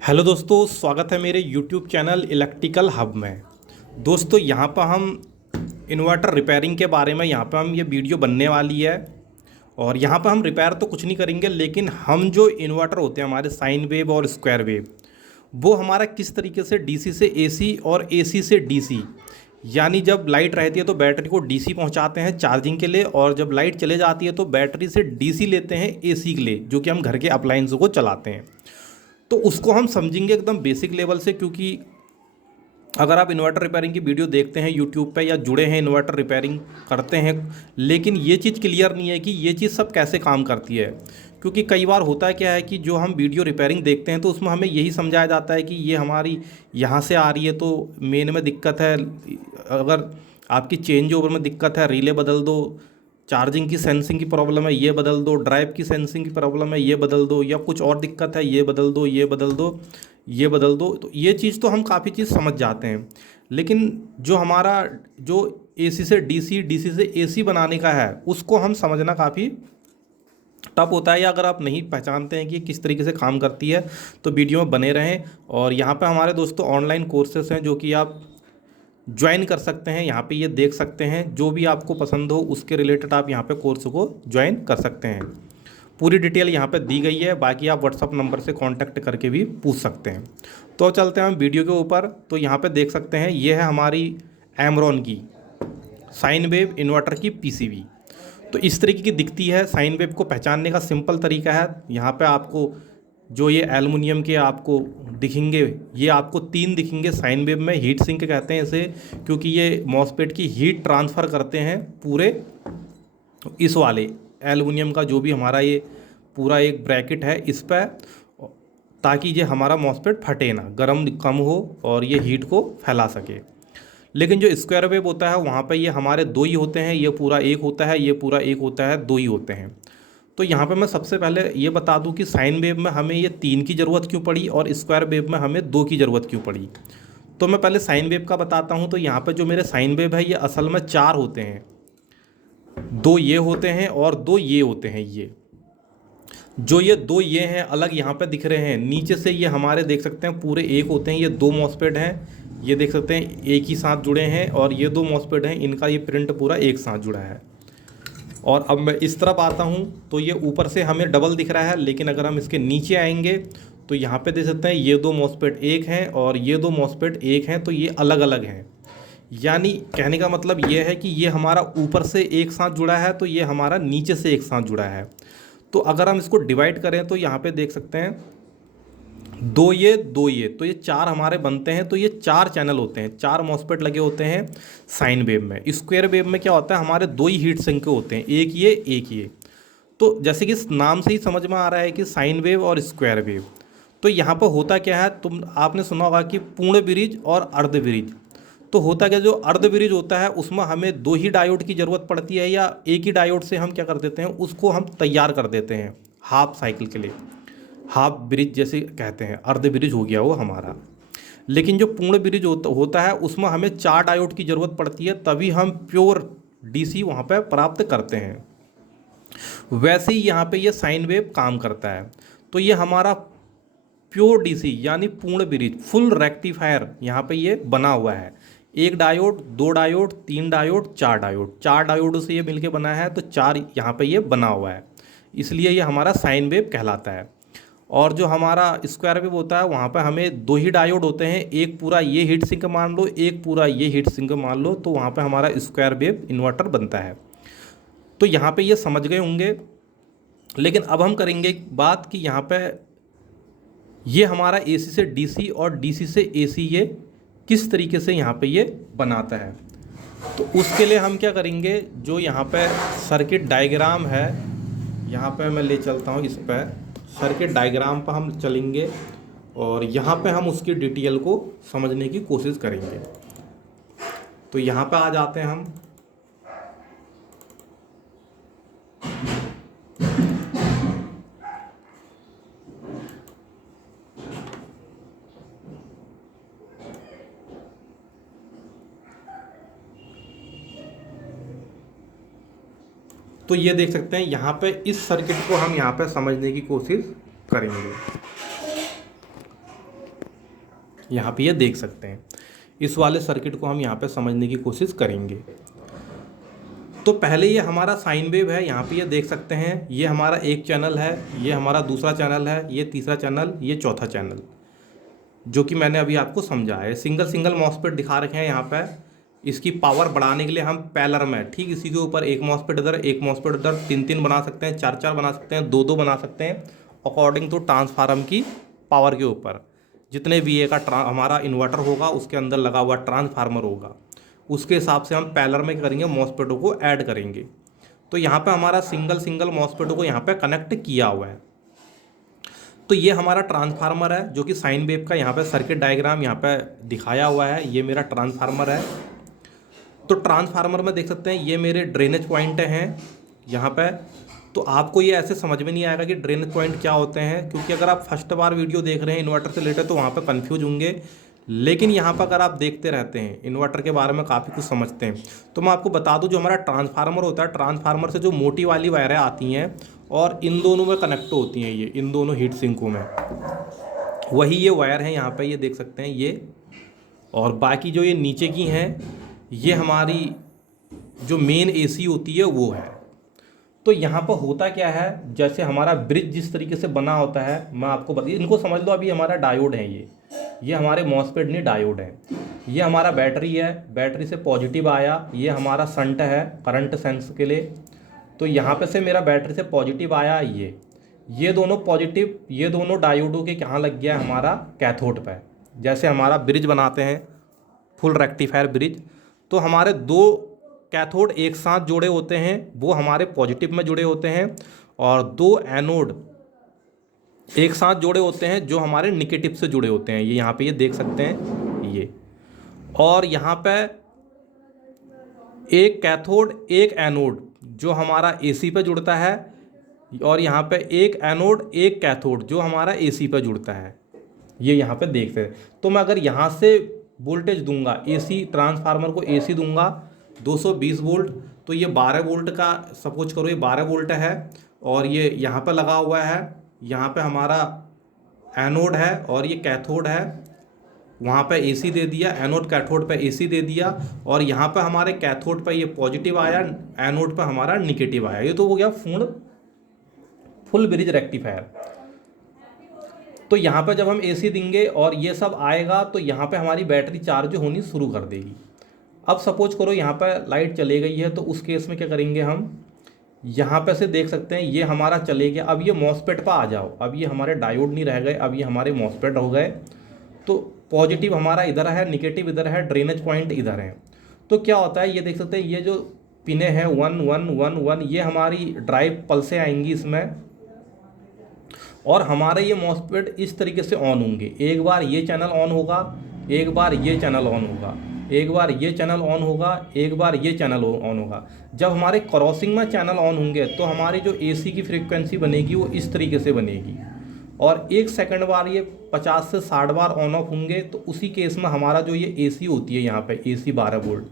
Hello दोस्तों, स्वागत है मेरे YouTube चैनल इलेक्ट्रिकल हब में। दोस्तों यहाँ पर हम इन्वर्टर रिपेयरिंग के बारे में यहाँ पर हम ये वीडियो बनने वाली है। और यहाँ पर हम रिपेयर तो कुछ नहीं करेंगे, लेकिन हम जो इन्वर्टर होते हैं हमारे साइन वेव और स्क्वायर वेव, वो हमारा किस तरीके से डीसी से एसी और एसी से डीसी, यानी जब लाइट रहती है तो बैटरी को डीसी पहुंचाते हैं चार्जिंग के लिए, और जब लाइट चले जाती है तो बैटरी से डीसी लेते हैं एसी के लिए, जो कि हम घर के अप्लायंसों को चलाते हैं। तो उसको हम समझेंगे एकदम बेसिक लेवल से, क्योंकि अगर आप इन्वर्टर रिपेयरिंग की वीडियो देखते हैं यूट्यूब पे या जुड़े हैं इन्वर्टर रिपेयरिंग करते हैं, लेकिन ये चीज़ क्लियर नहीं है कि ये चीज़ सब कैसे काम करती है। क्योंकि कई बार होता है क्या है कि जो हम वीडियो रिपेयरिंग देखते हैं तो उसमें हमें यही समझाया जाता है कि ये हमारी यहाँ से आ रही है तो मेन में दिक्कत है, अगर आपकी चेंज ओवर में दिक्कत है रिले बदल दो, चार्जिंग की सेंसिंग की प्रॉब्लम है ये बदल दो, ड्राइव की सेंसिंग की प्रॉब्लम है ये बदल दो, या कुछ और दिक्कत है ये बदल दो, ये बदल दो, ये बदल दो। तो ये चीज़ तो हम काफ़ी चीज़ समझ जाते हैं, लेकिन जो हमारा जो एसी से डीसी, डीसी से एसी बनाने का है, उसको हम समझना काफ़ी टफ होता है। या अगर आप नहीं पहचानते हैं कि किस तरीके से काम करती है तो वीडियो में बने रहें। और यहाँ पे हमारे दोस्तों ऑनलाइन कोर्सेस हैं जो कि आप ज्वाइन कर सकते हैं, यहाँ पे ये देख सकते हैं, जो भी आपको पसंद हो उसके रिलेटेड आप यहाँ पे कोर्स को ज्वाइन कर सकते हैं। पूरी डिटेल यहाँ पे दी गई है, बाकी आप व्हाट्सअप नंबर से कांटेक्ट करके भी पूछ सकते हैं। तो चलते हैं हम वीडियो के ऊपर। तो यहाँ पे देख सकते हैं ये है हमारी एमरॉन की साइन वेव इन्वर्टर की पीसीबी। तो इस तरीके की दिखती है। साइन वेव को पहचानने का सिंपल तरीका है, यहाँ पे आपको जो ये एल्युमिनियम के आपको दिखेंगे, ये आपको 3 दिखेंगे साइन वेव में। हीट सिंक कहते हैं इसे, क्योंकि ये मॉसफेट की हीट ट्रांसफ़र करते हैं पूरे इस वाले एल्युमिनियम का, जो भी हमारा ये पूरा एक ब्रैकेट है इस पर, ताकि ये हमारा मॉसफेट फटे ना, गर्म कम हो और ये हीट को फैला सके। लेकिन जो स्क्वायर वेव होता है वहाँ पे ये हमारे 2 ही होते हैं, ये पूरा एक होता है, ये पूरा एक होता है, 2 ही होते हैं। तो यहाँ पे मैं सबसे पहले ये बता दूं कि साइन वेव में हमें ये 3 की ज़रूरत क्यों पड़ी और स्क्वायर वेव में हमें 2 की ज़रूरत क्यों पड़ी। तो मैं पहले साइन वेव का बताता हूँ। तो यहाँ पे जो मेरे साइन वेव है ये असल में 4 होते हैं, 2 ये होते हैं और 2 ये होते हैं। ये जो ये 2 ये हैं अलग यहाँ पे दिख रहे हैं, नीचे से ये हमारे देख सकते हैं पूरे एक होते हैं। ये 2 मॉसफेट हैं, ये देख सकते हैं एक ही साथ जुड़े हैं, और ये 2 मॉसफेट हैं, इनका ये प्रिंट पूरा एक साथ जुड़ा है। और अब मैं इस तरफ आता हूँ तो ये ऊपर से हमें डबल दिख रहा है, लेकिन अगर हम इसके नीचे आएंगे तो यहाँ पे देख सकते हैं ये 2 मॉसफेट एक हैं और ये 2 मॉसफेट एक हैं, तो ये अलग अलग हैं। यानी कहने का मतलब ये है कि ये हमारा ऊपर से एक साथ जुड़ा है, तो ये हमारा नीचे से एक साथ जुड़ा है। तो अगर हम इसको डिवाइड करें तो यहाँ पे देख सकते हैं 2 ये 2 ये, तो ये 4 हमारे बनते हैं। तो ये 4 चैनल होते हैं, 4 मॉसफेट लगे होते हैं साइन वेव में। स्क्वायर वेव में क्या होता है, हमारे 2 ही हीट सिंक होते हैं, एक ये एक ये। तो जैसे कि इस नाम से ही समझ में आ रहा है कि साइन वेव और स्क्वायर वेव। तो यहाँ पर होता क्या है, आपने सुना होगा कि पूर्ण ब्रिज और अर्ध ब्रिज। तो होता क्या, जो अर्ध ब्रिज होता है उसमें हमें 2 ही डायोड की ज़रूरत पड़ती है, या एक ही डायोड से हम क्या कर देते हैं, उसको हम तैयार कर देते हैं हाफ साइकिल के लिए। हाफ ब्रिज जैसे कहते हैं, अर्ध ब्रिज हो गया वो हमारा। लेकिन जो पूर्ण ब्रिज होता है उसमें हमें 4 डायोड की ज़रूरत पड़ती है, तभी हम प्योर डीसी वहाँ पर प्राप्त करते हैं। वैसे ही यहाँ पे ये साइन वेव काम करता है। तो ये हमारा प्योर डीसी यानी पूर्ण ब्रिज फुल रेक्टिफायर यहाँ पे ये बना हुआ है। 1 डायोड, 2 डायोड, 3 डायोड, 4 डायोड, 4 डायोडों से ये मिलके बना है, तो 4 यहाँ पे ये बना हुआ है, इसलिए ये हमारा साइन वेव कहलाता है। और जो हमारा स्क्वायर वेव होता है वहाँ पे हमें 2 ही डायोड होते हैं, एक पूरा ये हीट सिंक मान लो, एक पूरा ये हीट सिंक मान लो, तो वहाँ पे हमारा स्क्वायर वेव इन्वर्टर बनता है। तो यहाँ पे ये समझ गए होंगे। लेकिन अब हम करेंगे एक बात कि यहाँ पे ये हमारा एसी से डीसी और डीसी से एसी ये किस तरीके से यहाँ पे ये बनाता है। तो उसके लिए हम क्या करेंगे, जो यहाँ पे सर्किट डायग्राम है, यहाँ पे मैं ले चलता हूँ, इस पर सर्किट डायग्राम पर हम चलेंगे और यहाँ पे हम उसकी डिटेल को समझने की कोशिश करेंगे। तो यहाँ पे आ जाते हैं हम। तो ये देख सकते हैं यहाँ पे इस सर्किट को हम यहाँ पे समझने की कोशिश करेंगे। यहाँ पे ये देख सकते हैं। इस वाले सर्किट को हम यहाँ पे समझने की कोशिश करेंगे। तो पहले ये हमारा साइन वेव है, यहाँ पे ये देख सकते हैं, ये हमारा एक चैनल है, ये हमारा दूसरा चैनल है, ये तीसरा चैनल, ये चौथा चैनल, जो कि मैंने अभी आपको समझा है। सिंगल सिंगल मॉसफेट दिखा रखे हैं यहाँ पे। इसकी पावर बढ़ाने के लिए हम पैरेलल में ठीक इसी के ऊपर एक मॉसफेट इधर, एक मॉसफेट इधर, 3 बना सकते हैं, 4 बना सकते हैं, 2 बना सकते हैं, अकॉर्डिंग टू ट्रांसफार्मर की पावर के ऊपर। जितने VA का हमारा इन्वर्टर होगा उसके अंदर लगा हुआ ट्रांसफार्मर होगा, उसके हिसाब से हम पैरेलल में क्या करेंगे, मॉसफेटों को ऐड करेंगे। तो यहाँ पे हमारा सिंगल सिंगल मॉसफेटों को यहाँ पे कनेक्ट किया हुआ है। तो ये हमारा ट्रांसफार्मर है जो कि साइन वेव का यहाँ पे सर्किट डायग्राम यहाँ पे दिखाया हुआ है। ये मेरा ट्रांसफार्मर है। तो ट्रांसफार्मर में देख सकते हैं ये मेरे ड्रेनेज पॉइंट हैं यहाँ पे। तो आपको ये ऐसे समझ में नहीं आएगा कि ड्रेनेज पॉइंट क्या होते हैं, क्योंकि अगर आप फर्स्ट बार वीडियो देख रहे हैं इन्वर्टर से रिलेटेड तो वहाँ पे कंफ्यूज होंगे। लेकिन यहाँ पर अगर आप देखते रहते हैं, इन्वर्टर के बारे में काफ़ी कुछ समझते हैं, तो मैं आपको बता दूं जो हमारा ट्रांसफार्मर होता है, ट्रांसफार्मर से जो मोटी वाली वायरें आती हैं और इन दोनों में कनेक्ट होती हैं, ये इन दोनों हीट सिंकों में, वही ये वायर हैं यहाँ पे, ये देख सकते हैं ये। और बाकी जो ये नीचे की हैं ये हमारी जो मेन AC होती है वो है। तो यहाँ पर होता क्या है, जैसे हमारा ब्रिज जिस तरीके से बना होता है, मैं आपको बता, इनको समझ लो अभी हमारा डायोड है, ये हमारे मॉसफेट नहीं डायोड है। ये हमारा बैटरी है, बैटरी से पॉजिटिव आया, ये हमारा शंट है करंट सेंस के लिए। तो यहाँ पे से मेरा बैटरी से पॉजिटिव आया, ये दोनों पॉजिटिव, ये दोनों डायोडों के कहाँ लग गया, हमारा कैथोड पे। जैसे हमारा ब्रिज बनाते हैं फुल रेक्टिफायर ब्रिज, तो हमारे 2 कैथोड एक साथ जुड़े होते हैं, वो हमारे पॉजिटिव में जुड़े होते हैं, और 2 एनोड एक साथ जुड़े होते हैं जो हमारे निगेटिव से जुड़े होते हैं। ये यहाँ पे ये देख सकते हैं ये। और यहाँ पे एक कैथोड एक एनोड जो हमारा AC पे जुड़ता है, और यहाँ पे एक एनोड एक कैथोड जो हमारा AC पे जुड़ता है। ये यहाँ पे देखते हैं। तो मैं अगर यहाँ से वोल्टेज दूंगा, AC ट्रांसफार्मर को AC दूंगा 220 वोल्ट, तो ये 12 वोल्ट का सपोज करो, ये 12 वोल्ट है, और ये यहाँ पे लगा हुआ है, यहाँ पे हमारा एनोड है और ये कैथोड है, वहाँ पे AC दे दिया, एनोड कैथोड पे AC दे दिया, और यहाँ पे हमारे कैथोड पे ये पॉजिटिव आया, एनोड पे हमारा निगेटिव आया। ये तो हो गया फुल ब्रिज रेक्टिफायर। तो यहाँ पे जब हम AC देंगे और ये सब आएगा तो यहाँ पे हमारी बैटरी चार्ज होनी शुरू कर देगी। अब सपोज करो यहाँ पे लाइट चले गई है, तो उस केस में क्या करेंगे, हम यहाँ पे से देख सकते हैं ये हमारा चले गया। अब ये मॉसफेट पर आ जाओ, अब ये हमारे डायोड नहीं रह गए, अब ये हमारे मॉसफेट हो गए। तो पॉजिटिव हमारा इधर है, निगेटिव इधर है, ड्रेनेज पॉइंट इधर है। तो क्या होता है, ये देख सकते हैं ये जो पिने हैं 1 1 1 1, ये हमारी ड्राइव पल्सें आएंगी इसमें, और हमारे ये मॉसफेट इस तरीके से ऑन होंगे। एक बार ये चैनल ऑन होगा, एक बार ये चैनल ऑन होगा, एक बार ये चैनल ऑन होगा, एक बार ये चैनल ऑन होगा। जब हमारे क्रॉसिंग में चैनल ऑन होंगे तो हमारी जो AC की फ्रीक्वेंसी बनेगी वो इस तरीके से बनेगी, और 1 सेकंड बार ये 50 से 60 बार ऑन ऑफ होंगे। तो उसी केस में हमारा जो ये AC होती है यहाँ पे AC 12 वोल्ट,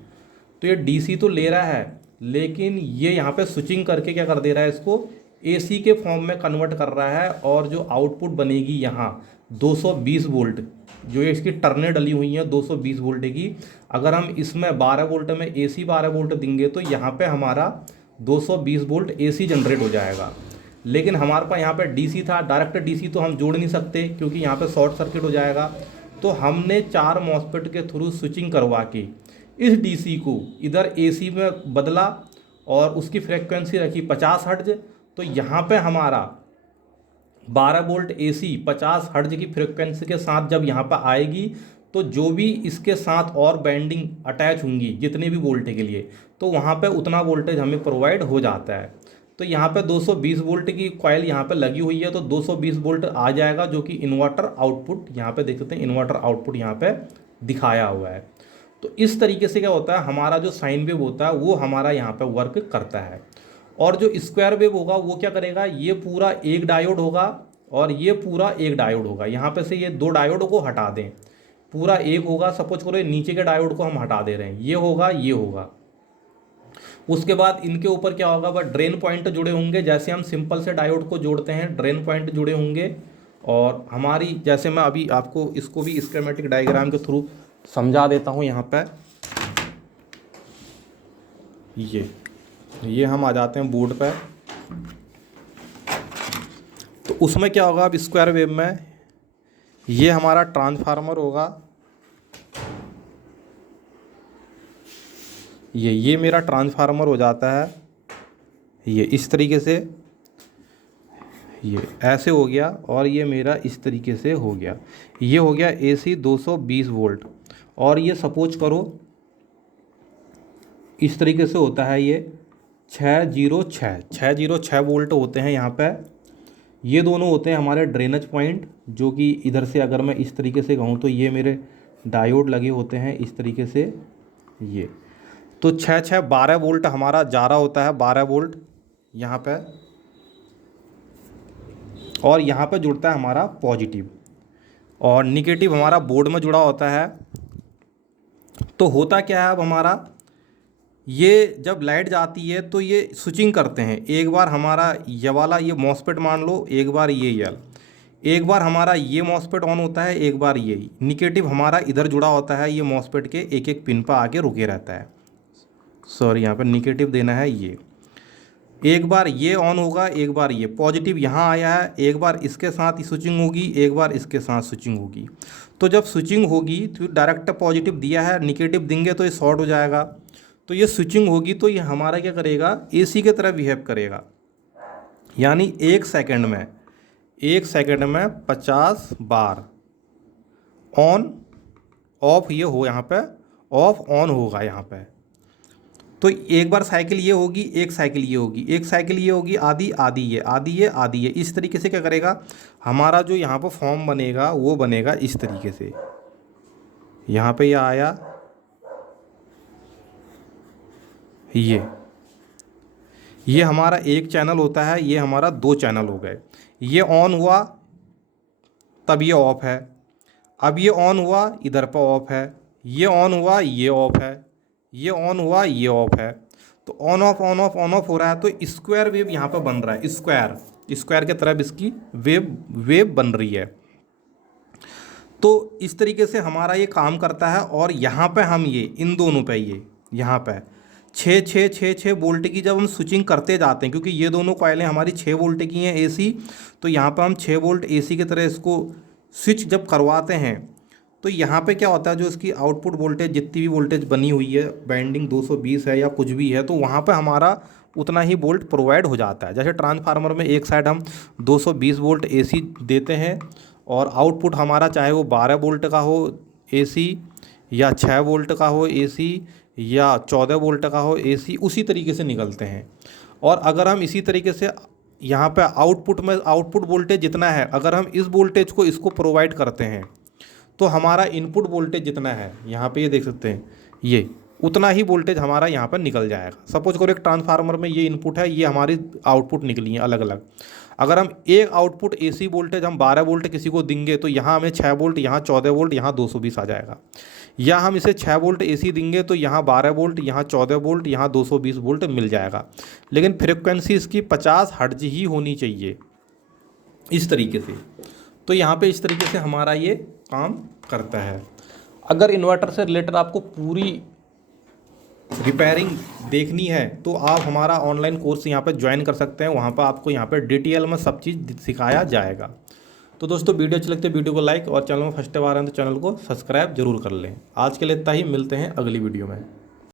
तो ये DC तो ले रहा है, लेकिन ये यहाँ पे स्विचिंग करके क्या कर दे रहा है, इसको AC के फॉर्म में कन्वर्ट कर रहा है। और जो आउटपुट बनेगी यहाँ 220 वोल्ट, जो ये इसकी टर्नें डली हुई हैं 220 वोल्ट की, अगर हम इसमें 12 वोल्ट में AC 12 वोल्ट देंगे तो यहाँ पे हमारा 220 वोल्ट AC जनरेट हो जाएगा। लेकिन हमारे पास यहाँ पे DC था, डायरेक्ट DC तो हम जोड़ नहीं सकते क्योंकि यहाँ पे शॉर्ट सर्किट हो जाएगा। तो हमने 4 मॉसफेट के थ्रू स्विचिंग करवा के इस DC को इधर AC में बदला और उसकी फ्रिक्वेंसी रखी 50 हर्ट्ज। तो यहाँ पे हमारा 12 वोल्ट AC 50 हर्ट्ज की फ्रिक्वेंसी के साथ जब यहाँ पर आएगी, तो जो भी इसके साथ और बैंडिंग अटैच होंगी जितने भी वोल्टेज के लिए, तो वहाँ पे उतना वोल्टेज हमें प्रोवाइड हो जाता है। तो यहाँ पे 220 वोल्ट की कॉइल यहाँ पे लगी हुई है, तो 220 वोल्ट आ जाएगा, जो कि इन्वर्टर आउटपुट यहाँ पे देख सकते हैं, इन्वर्टर आउटपुट यहाँ पे दिखाया हुआ है। तो इस तरीके से क्या होता है, हमारा जो साइन वेव होता है वो हमारा यहाँ पे वर्क करता है। और जो स्क्वायर वेव होगा वो क्या करेगा, ये पूरा एक डायोड होगा और ये पूरा एक डायोड होगा। यहाँ पे से ये 2 डायोड को हटा दें, पूरा एक होगा। सपोज करो नीचे के डायोड को हम हटा दे रहे हैं, ये होगा ये होगा। उसके बाद इनके ऊपर क्या होगा, वह ड्रेन पॉइंट जुड़े होंगे। जैसे हम सिंपल से डायोड को जोड़ते हैं, ड्रेन पॉइंट जुड़े होंगे, और हमारी जैसे मैं अभी आपको इसको भी स्कीमेटिक डायग्राम के थ्रू समझा देता हूँ। यहाँ पे ये हम आ जाते हैं बोर्ड पे। तो उसमें क्या होगा, अब स्क्वायर वेव में ये हमारा ट्रांसफार्मर होगा, ये मेरा ट्रांसफार्मर हो जाता है, ये इस तरीके से, ये ऐसे हो गया, और ये मेरा इस तरीके से हो गया। ये हो गया AC 220 वोल्ट। और ये सपोज करो इस तरीके से होता है, ये 606 वोल्ट होते हैं यहाँ पे। ये दोनों होते हैं हमारे ड्रेनेज पॉइंट, जो कि इधर से अगर मैं इस तरीके से कहूँ तो ये मेरे डायोड लगे होते हैं इस तरीके से। ये तो 12 वोल्ट हमारा जा रहा होता है, 12 वोल्ट यहाँ पे, और यहाँ पे जुड़ता है हमारा पॉजिटिव, और निगेटिव हमारा बोर्ड में जुड़ा होता है। तो होता क्या है, अब हमारा ये जब लाइट जाती है तो ये स्विचिंग करते हैं। एक बार हमारा ये वाला ये मॉसफेट मान लो, एक बार ये यल, एक बार हमारा ये मॉसफेट ऑन होता है, एक बार ये निगेटिव हमारा इधर जुड़ा होता है, ये मॉसफेट के एक एक पिन पर आके रुके रहता है। सॉरी, यहाँ पर निगेटिव देना है, ये एक बार ये ऑन होगा, एक बार ये पॉजिटिव यहाँ आया है, एक बार इसके साथ स्विचिंग होगी, एक बार इसके साथ स्विचिंग होगी। तो जब स्विचिंग होगी तो डायरेक्ट पॉजिटिव दिया है, निगेटिव देंगे तो ये शॉर्ट हो जाएगा। तो ये स्विचिंग होगी तो ये हमारा क्या करेगा, AC की तरह बिहेव करेगा। यानी 1 सेकंड में 50 बार ऑन ऑफ ये हो, यहाँ पे ऑफ ऑन होगा यहाँ पे। तो एक बार साइकिल ये होगी, एक साइकिल ये होगी, एक साइकिल ये होगी, आधी आधी ये, आधी ये, आधी ये। इस तरीके से क्या करेगा, हमारा जो यहाँ पर फॉर्म बनेगा वो बनेगा इस तरीके से। यहाँ पे ये आया, ये हमारा एक चैनल होता है, ये हमारा 2 चैनल हो गए। ये ऑन हुआ तब ये ऑफ है, अब ये ऑन हुआ इधर पर ऑफ है, ये ऑन हुआ ये ऑफ है, ये ऑन हुआ ये ऑफ है। तो on off on off on off हो रहा है। तो स्क्वायर वेव यहाँ पर बन रहा है, स्क्वायर के तरफ इसकी वेव बन रही है। तो इस तरीके से हमारा ये काम करता है। और यहाँ पे हम ये इन दोनों पे ये यहाँ पे 6 वोल्ट की जब हम स्विचिंग करते जाते हैं, क्योंकि ये दोनों कॉइलें हमारी 6 वोल्ट की हैं AC, तो यहाँ पर हम 6 वोल्ट AC की तरह इसको स्विच जब करवाते हैं तो यहाँ पे क्या होता है, जो इसकी आउटपुट वोल्टेज जितनी भी वोल्टेज बनी हुई है, बैंडिंग 220 है या कुछ भी है, तो वहाँ पे हमारा उतना ही वोल्ट प्रोवाइड हो जाता है। जैसे ट्रांसफार्मर में एक साइड हम 220 वोल्ट AC देते हैं, और आउटपुट हमारा चाहे वो 12 वोल्ट का हो AC, या 6 वोल्ट का हो AC, या 14 वोल्ट का हो AC, उसी तरीके से निकलते हैं। और अगर हम इसी तरीके से यहाँ पे आउटपुट में आउटपुट वोल्टेज जितना है, अगर हम इस वोल्टेज को इसको प्रोवाइड करते हैं तो हमारा इनपुट वोल्टेज जितना है, यहाँ पे ये देख सकते हैं, ये उतना ही वोल्टेज हमारा यहाँ पर निकल जाएगा। सपोज करो एक ट्रांसफार्मर में ये इनपुट है, ये हमारी आउटपुट निकली है अलग अलग। अगर हम एक आउटपुट AC वोल्टेज हम 12 वोल्ट किसी को देंगे तो यहाँ हमें 6 वोल्ट, यहाँ 14 वोल्ट, यहाँ 220 आ जाएगा। या हम इसे 6 वोल्ट AC देंगे तो यहाँ 12 वोल्ट, यहाँ 14 वोल्ट, यहाँ 220 वोल्ट मिल जाएगा। लेकिन फ्रिक्वेंसी इसकी 50 हर्ट्ज ही होनी चाहिए, इस तरीके से। तो यहाँ पे इस तरीके से हमारा ये काम करता है। अगर इन्वर्टर से रिलेटेड आपको पूरी रिपेयरिंग देखनी है तो आप हमारा ऑनलाइन कोर्स यहाँ पर ज्वाइन कर सकते हैं। वहाँ पर आपको यहाँ पर डिटेल में सब चीज़ सिखाया जाएगा। तो दोस्तों, वीडियो अच्छी लगती है वीडियो को लाइक, और चैनल में फर्स्ट बार आए तो चैनल को सब्सक्राइब जरूर कर लें। आज के लिए इतना ही, मिलते हैं अगली वीडियो में।